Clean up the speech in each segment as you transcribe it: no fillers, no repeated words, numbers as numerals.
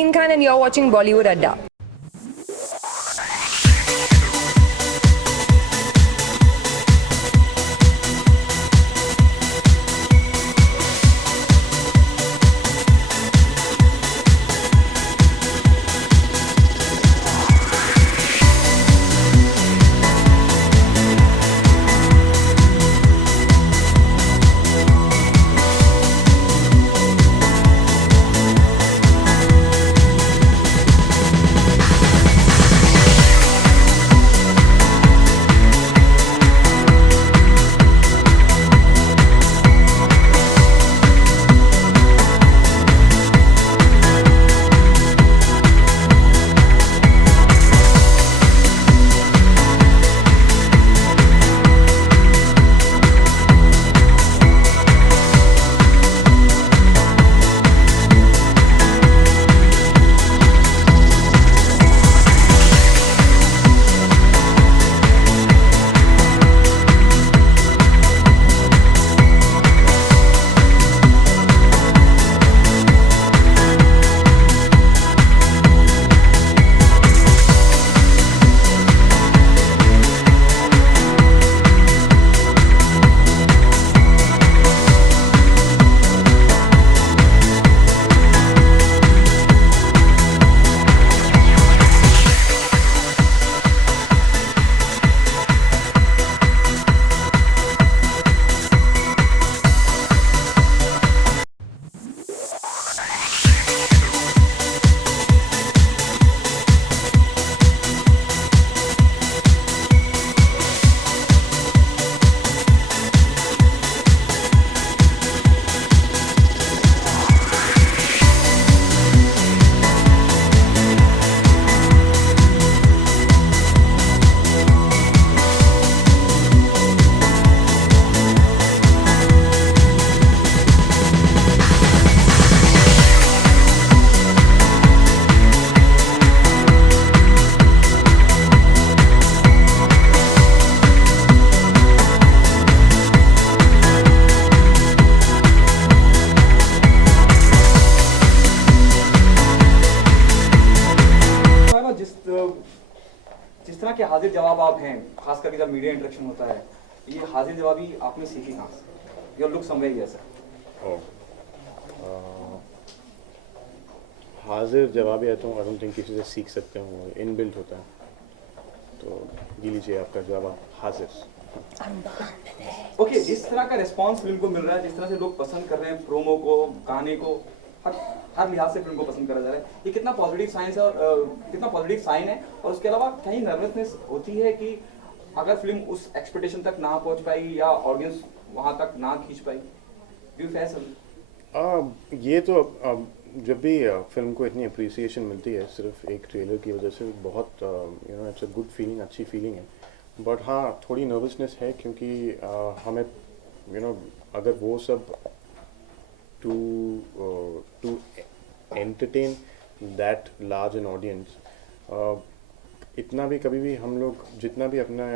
Zareen Khan and you're watching Bollywood Adda. जिस तरह के हाजिर जवाब आप हैं, खास करके जब मीडिया इंटरेक्शन होता है, ये हाजिर जवाबी आपने सीखी कहाँ से? Your look somewhere here sir. हाजिर जवाबी आता हूँ, आई डोंट थिंक किसी से सीख सकते हैं, वो इनबिल्ट होता है। तो ये लीजिए आपका जवाब, हाजिर। ओके, जिस तरह का रिस्पांस फिल्म को मिल रहा है, जिस तरह से लोग पसंद कर रहे हैं प्रोमो को, गाने को, हर लिहाज से फिल्म को पसंद करा जा रहा है, ये कितना पॉजिटिव साइन है और कितना पॉजिटिव साइन है। और उसके अलावा कहीं नर्वसनेस होती है कि अगर फिल्म उस एक्सपेक्टेशन तक ना पहुंच पाई या ऑडियंस वहां तक ना खींच पाई? Do you face? ये तो जब भी फिल्म को इतनी अप्रिसिएशन मिलती है सिर्फ एक ट्रेलर की वजह से, बहुत इट्स अ गुड फीलिंग, अच्छी फीलिंग है। बट हाँ, थोड़ी नर्वसनेस है क्योंकि हमें अगर वो सब to entertain that large an audience, इतना भी कभी भी हम लोग जितना भी अपना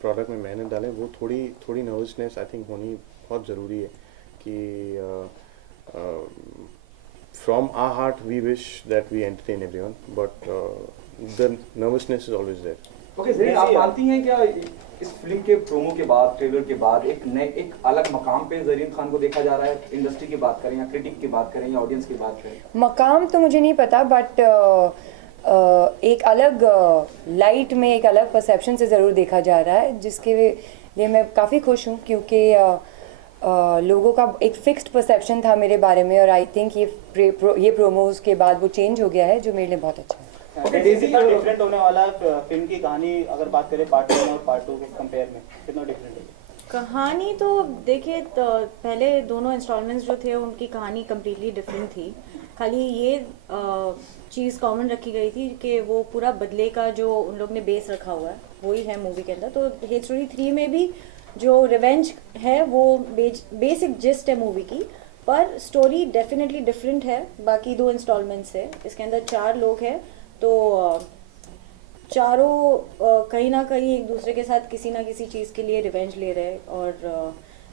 प्रोडक्ट में मेहनत डालें, वो थोड़ी नर्वसनेस आई थिंक होनी बहुत ज़रूरी है कि from our heart we wish that we entertain everyone, but the nervousness is always there. Okay Zareen, आप मानती हैं क्या इस फिल्म के प्रोमो के बाद, ट्रेलर के बाद एक अलग मकाम पे ज़रीन खान को देखा जा रहा है? इंडस्ट्री की बात करें या क्रिटिक की बात करें या ऑडियंस की बात करें, मकाम तो मुझे नहीं पता, बट एक अलग लाइट में, एक अलग परसेप्शन से ज़रूर देखा जा रहा है, जिसके लिए मैं काफ़ी खुश हूँ क्योंकि लोगों का एक फिक्स्ड परसेप्शन था मेरे बारे में और आई थिंक ये प्रोमोज के बाद वो चेंज हो गया है, जो मेरे लिए बहुत अच्छा है। कितना डिफरेंट होने वाला है फिल्म की कहानी अगर बात करें पार्ट 1 और पार्ट 2 के कंपेयर में, कितना डिफरेंट है कहानी? तो देखिए, तो पहले दोनों इंस्टॉलमेंट्स जो थे उनकी कहानी कम्प्लीटली डिफरेंट थी। खाली ये चीज़ कॉमन रखी गई थी कि वो पूरा बदले का जो उन लोग ने बेस रखा हुआ है वही है मूवी के अंदर। तो हेट स्टोरी 3 में भी जो रिवेंज है वो बेसिक जिस्ट है मूवी की, पर स्टोरी डेफिनेटली डिफरेंट है बाकी 2 इंस्टॉलमेंट से। इसके अंदर 4 लोग हैं, तो चारों कहीं ना कहीं एक दूसरे के साथ किसी ना किसी चीज़ के लिए रिवेंज ले रहे हैं और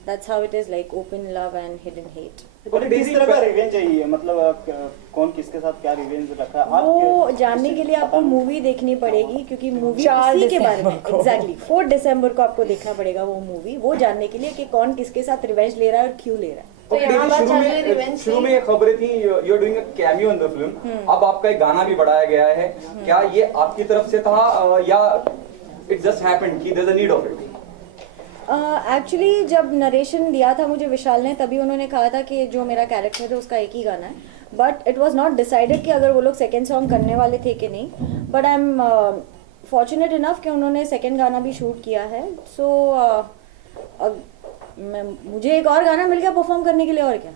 that's how it is, like open love and hidden hate. और किस तरह का रिवेंज है ये, मतलब कौन किसके साथ क्या रिवेंज रखा है वो जानने के लिए आपको मूवी देखनी पड़ेगी, क्योंकि मूवी 4 उसी के बारे में दिसंबर को। एग्जैक्टली 4 दिसंबर को आपको देखना पड़ेगा वो मूवी, वो जानने के लिए कि कौन किसके साथ रिवेंज ले रहा है और क्यों ले रहा है। तो यहाँ बात चल रही है शुरू रिवेंज शुरू में ये खबरें थी you are doing a cameo in the film, अब आपका एक गाना भी बढ़ाया गया है, क्या ये आपकी तरफ से था या इट जस्ट हैपेंड कि there is a need of it? Actually जब नरेशन दिया था मुझे विशाल ने, तभी उन्होंने कहा था कि जो मेरा कैरेक्टर है उसका एक ही गाना है, but it was not decided कि अगर वो लोग सेकंड सॉन्ग करने वाले थे कि नहीं, but I am fortunate enough कि उन्होंने सेकंड गाना भी शूट किया है। सो मुझे एक और गाना मिल गया परफॉर्म करने के लिए, और क्या।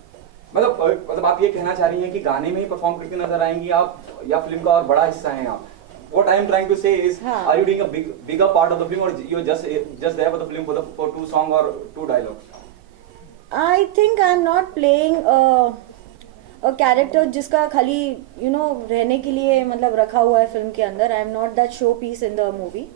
मतलब आप ये कहना चाह रही हैं कि गाने में ही परफॉर्म करके नजर आएंगी आप या फिल्म का और बड़ा हिस्सा हैं आप? What I am trying to say is, हाँ. are you doing a bigger part of the film, or you're just there for the film for 2 songs or 2 dialogues? I think I am not playing a character जिसका खाली रहने के लिए मतलब रखा हुआ है फिल्म के अंदर। I am not that showpiece in the movie.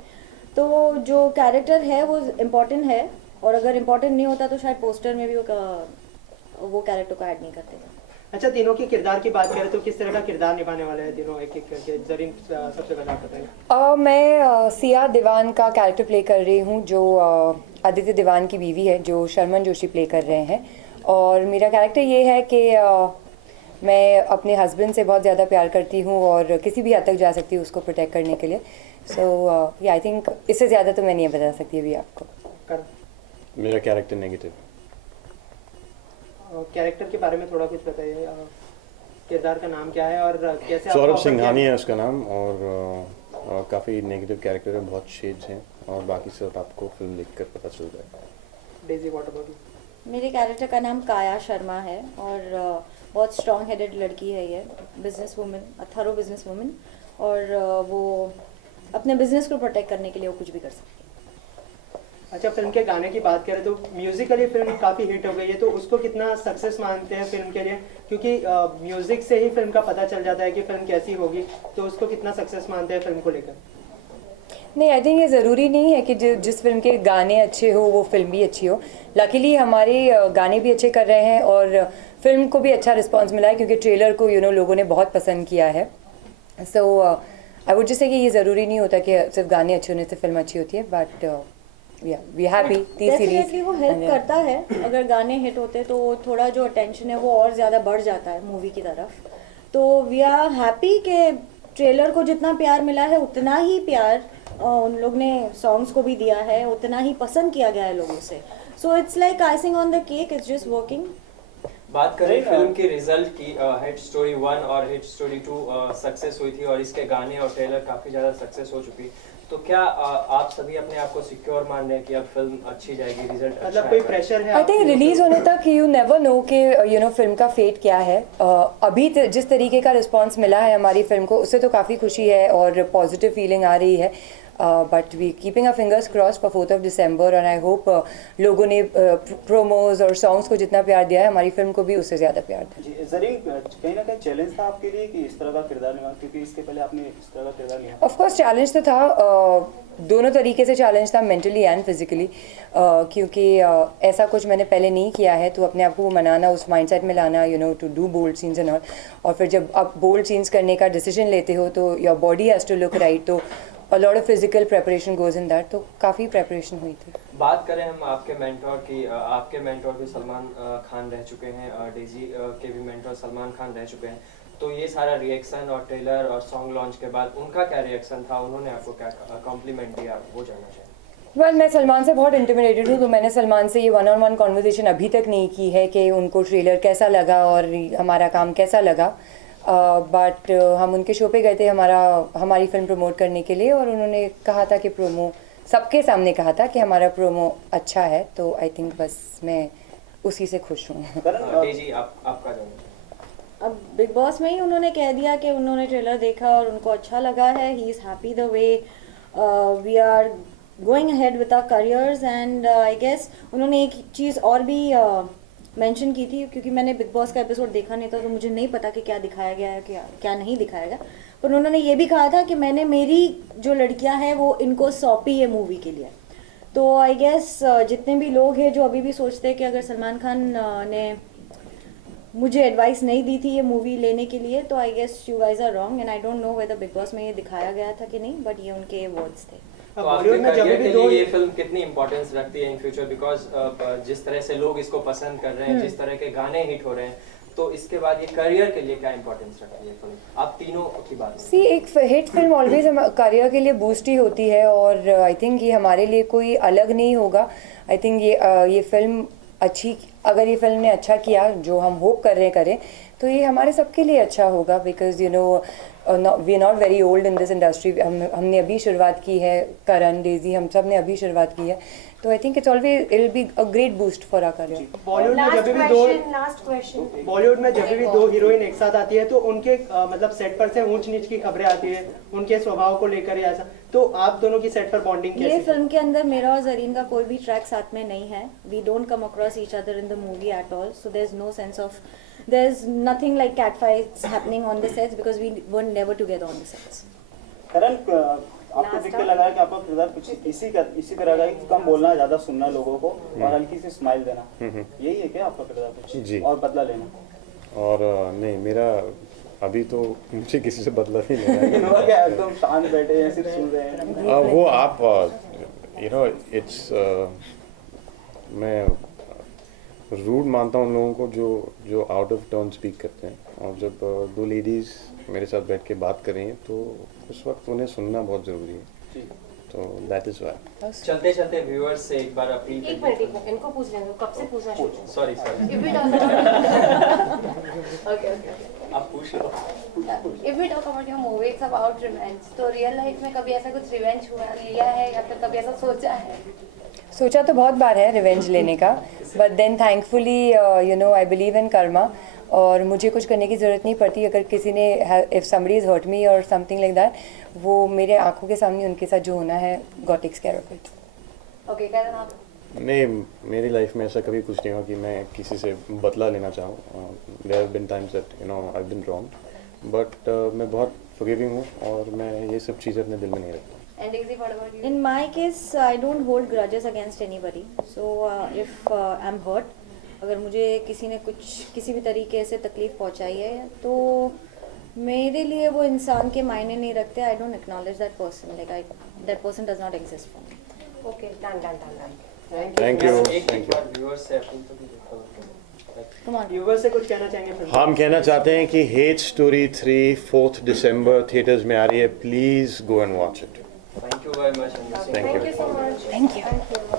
तो जो कैरेक्टर है वो इम्पोर्टेंट है, और अगर इम्पोर्टेंट नहीं होता तो शायद पोस्टर में भी वो कैरेक्टर को ऐड नहीं करते। अच्छा, तीनों के किरदार की बात करें तो किस तरह का किरदार निभाने वाले हैं तीनों, एक एक करके जरीन सबसे पहले आप बताइए। मैं सिया दीवान का कैरेक्टर प्ले कर रही हूँ, जो आदित्य दीवान की बीवी है, जो शर्मन जोशी प्ले कर रहे हैं। और मेरा कैरेक्टर ये है कि मैं अपने हस्बैंड से बहुत ज़्यादा प्यार करती हूँ और किसी भी हद तक जा सकती हूँ उसको प्रोटेक्ट करने के लिए। सो या आई थिंक इससे ज़्यादा तो मैं नहीं बता सकती अभी आपको। कर मेरा कैरेक्टर नेगेटिव। कैरेक्टर के बारे में थोड़ा कुछ बताइए, किरदार का नाम क्या है और कैसे सौरभ आपको सिंघानी है उसका नाम, और काफ़ी नेगेटिव कैरेक्टर है, बहुत शेड्स हैं, और बाकी सब आपको फिल्म देखकर पता चल जाएगा। Daisy what about you? मेरे कैरेक्टर का नाम काया शर्मा है, और बहुत स्ट्रॉन्ग हेडेड लड़की है ये, बिजनेस वूमेन, अथारो बिजनेस वूमेन, और वो अपने बिजनेस को प्रोटेक्ट करने के लिए वो कुछ भी कर सकती है। अच्छा, फिल्म के गाने की बात करें तो म्यूजिकली फिल्म काफ़ी हिट हो गई है, तो उसको कितना सक्सेस मानते हैं फिल्म के लिए? क्योंकि म्यूजिक से ही फिल्म का पता चल जाता है कि फिल्म कैसी होगी, तो उसको कितना सक्सेस मानते हैं फिल्म को लेकर? नहीं, आई थिंक ये ज़रूरी नहीं है कि जिस फिल्म के गाने अच्छे हो वो फिल्म भी अच्छी हो। लकीली हमारे गाने भी अच्छे कर रहे हैं और फिल्म को भी अच्छा रिस्पांस मिला है, क्योंकि ट्रेलर को लोगों ने बहुत पसंद किया है। सो आई वुड जस्ट से कि ये ज़रूरी नहीं होता कि सिर्फ गाने अच्छे होने से फिल्म अच्छी होती है, but we happy the series. Definitely वो हेल्प करता है, अगर गाने हिट होते तो थोड़ा जो अटेंशन है वो और ज़्यादा बढ़ जाता है मूवी की तरफ। तो वी आर हैप्पी कि ट्रेलर को जितना प्यार मिला है उतना ही प्यार उन लोग ने सॉन्ग्स को भी दिया है, उतना ही पसंद किया गया है लोगों से। So it's like icing on the cake, it's just working. बात करें फिल्म के रिजल्ट की, हिट स्टोरी 1 और हिट स्टोरी 2 सक्सेस हुई थी, और इसके गाने और ट्रेलर काफ़ी ज़्यादा सक्सेस हो चुकी, तो क्या आप सभी अपने आप को सिक्योर मान रहे हैं कि अब फिल्म अच्छी जाएगी, रिजल्ट अच्छा मतलब कोई आएगा? प्रेशर है आई थिंक आपके रिलीज ऊपर? होने तक यू नेवर नो कि फिल्म का फेट क्या है। अभी जिस तरीके का रिस्पांस मिला है हमारी फिल्म को, उससे तो काफ़ी खुशी है और पॉजिटिव फीलिंग आ रही है। But we keeping a fingers cross for 4th of December, और आई होप लोगों ने प्रोमोज और सॉन्ग्स को जितना प्यार दिया है हमारी फिल्म को भी उससे ज़्यादा प्यार था। जी जरीन, कहीं ना कहीं चैलेंज था आपके लिए कि इस तरह का किरदार निभा, क्योंकि इसके पहले आपने इस तरह का किरदार निभाया? ऑफ कोर्स चैलेंज तो था, दोनों तरीके से चैलेंज था, मेंटली एंड फिजिकली, क्योंकि ऐसा कुछ मैंने पहले नहीं किया है। तो अपने आप को मनाना, उस माइंडसेट में लाना, to do bold scenes and all, और फिर जब आप बोल्ड सीन्स करने का डिसीजन लेते हो तो your body has to look right, तो a lot of physical preparation goes in that, तो काफ़ी preparation हुई थी। बात करें हम आपके मेंटोर की, आपके मेंटोर भी सलमान खान रह चुके हैं, डेजी के भी मेंटोर सलमान खान रह चुके हैं, तो ये सारा रिएक्शन और ट्रेलर और सॉन्ग लॉन्च के बाद उनका क्या रिएक्शन था, उन्होंने आपको क्या कॉम्प्लीमेंट दिया, वो जानना चाहिए। वेल, मैं सलमान से बहुत इंटिमिडेटेड हूँ, तो मैंने सलमान से ये 1-on-1 कॉन्वर्सेशन अभी तक नहीं की है कि उनको ट्रेलर कैसा लगा और हमारा काम कैसा लगा। बट हम उनके शो पे गए थे हमारी फिल्म प्रमोट करने के लिए, और उन्होंने कहा था कि प्रोमो सबके सामने कहा था कि हमारा प्रोमो अच्छा है, तो आई थिंक बस मैं उसी से खुश हूँ। डेजी आपका जानना चाहिए। अब बिग बॉस में ही उन्होंने कह दिया कि उन्होंने ट्रेलर देखा और उनको अच्छा लगा है। He is happy the way we are going ahead with our careers, and I guess उन्होंने एक चीज़ और भी मेंशन की थी, क्योंकि मैंने बिग बॉस का एपिसोड देखा नहीं था तो मुझे नहीं पता कि क्या दिखाया गया है, क्या नहीं दिखाया गया, पर उन्होंने ये भी कहा था कि मैंने मेरी जो लड़कियां हैं वो इनको सौंपी है मूवी के लिए। तो आई गेस जितने भी लोग हैं जो अभी भी सोचते हैं कि अगर सलमान खान ने मुझे एडवाइस नहीं दी थी ये मूवी लेने के लिए, तो I guess you guys are wrong and I don't know whether Bigg Boss में ये दिखाया गया था कि नहीं, बट ये उनके वर्ड्स थे। तो आपके बॉलीवुड में जब करियर भी के दो लिए ये फिल्म कितनी इंपॉर्टेंस रखती है इन फ्यूचर, बिकॉज जिस तरह से लोग इसको पसंद कर रहे हैं, जिस तरह के गाने हिट हो रहे हैं, तो इसके बाद ये करियर के लिए क्या इंपॉर्टेंस रखती है फिल्म? आप तीनों की बात सी एक हिट फिल्म ऑलवेज करियर के लिए बूस्ट ही होती है, और आई थिंक ये हमारे लिए कोई अलग नहीं होगा। आई थिंक ये फिल्म अच्छी, अगर ये फिल्म ने अच्छा किया जो हम होप कर रहे हैं करें, तो ये हमारे सबके लिए अच्छा होगा, because you know we are not very old in this industry. हमने अभी शुरुआत की है, करण, डेजी, हम सब ने अभी शुरुआत की है, तो I think it's always it will be a great boost for our career. Bollywood में जब भी दो हीरोइन एक साथ आती है तो उनके मतलब सेट पर से ऊंच नीच की खबरें आती है उनके स्वभाव को लेकर या ऐसा, तो आप दोनों की सेट पर बॉन्डिंग कैसी? ये फिल्म के अंदर मेरा और जरीन का कोई भी ट्रैक साथ में नहीं है। We don't come across each other in the movie at all, so there is no sense of, there is nothing like cat fights happening on the sets because we were never together on the sets. Karan, आपको देख के लगा है कि आपका किरदार कुछ इसी तरह का है कि कम बोलना, ज्यादा सुनना लोगों को और हल्की सी स्माइल देना, यही है क्या आपका किरदार कुछ? जी। और बदला लेना? और नहीं, मेरा अभी तो मुझे किसी से बदला नहीं लेना है। इन्होंने क्या एकदम शांत बैठे हैं, सिर्फ सुन रहे हैं? वो आप यू नो इट्स मैं रूड मानता हूँ उन लोगों को जो आउट ऑफ टर्न स्पीक करते हैं, और जब दो लेडीज़ मेरे साथ बैठ के बात कर रही हैं तो उस वक्त उन्हें सुनना बहुत ज़रूरी है, तो दैट इज़ वाई। चलते चलते व्यूअर्स से एक बार अपील एक मिनट इनको पूछ लेंगे, कब से पूछना शुरू? Sorry If we talk about okay. आप पूछ लो। If we talk about your movie, it's about revenge. तो रियल लाइफ में कभी ऐसा कुछ रिवेंज हुआ लिया है या फिर कभी ऐसा सोचा है? सोचा तो बहुत बार है रिवेंज लेने का, but then thankfully you know I believe in karma, और मुझे कुछ करने की ज़रूरत नहीं पड़ती। अगर किसी ने if somebody is hurt me और समथिंग लाइक दैट, वो मेरे आंखों के सामने उनके साथ जो होना है, God takes care of it. Okay, Karan आप? नहीं, मेरी लाइफ में ऐसा कभी कुछ नहीं हुआ कि मैं किसी से बदला लेना चाहूँ। There have been times that you know I have been wrong, but मैं बहुत फॉरगिविंग हूँ और मैं ये सब चीज़ें अपने दिल में नहीं रखता। And Daisy, what about you? In my case, I don't hold grudges against anybody. So if I'm hurt, अगर मुझे किसी ने किसी भी तरीके से तकलीफ पहुंचाई है, तो मेरे लिए वो इंसान के मायने नहीं रखते। I don't acknowledge that person. Like that person does not exist for me. Okay, done. Thank you. एक बार व्यूअर्स से अपील तो भी देखो। Come on. व्यूअर्स से कुछ कहना चाहेंगे फिल्म? हम कहना चाहते हैं कि हेट स्टोरी 3 4 दिसंबर थिएटर्स में आ रही है, please go and watch it. Thank you very much. Thank you. Thank you so much. Thank you. Thank you.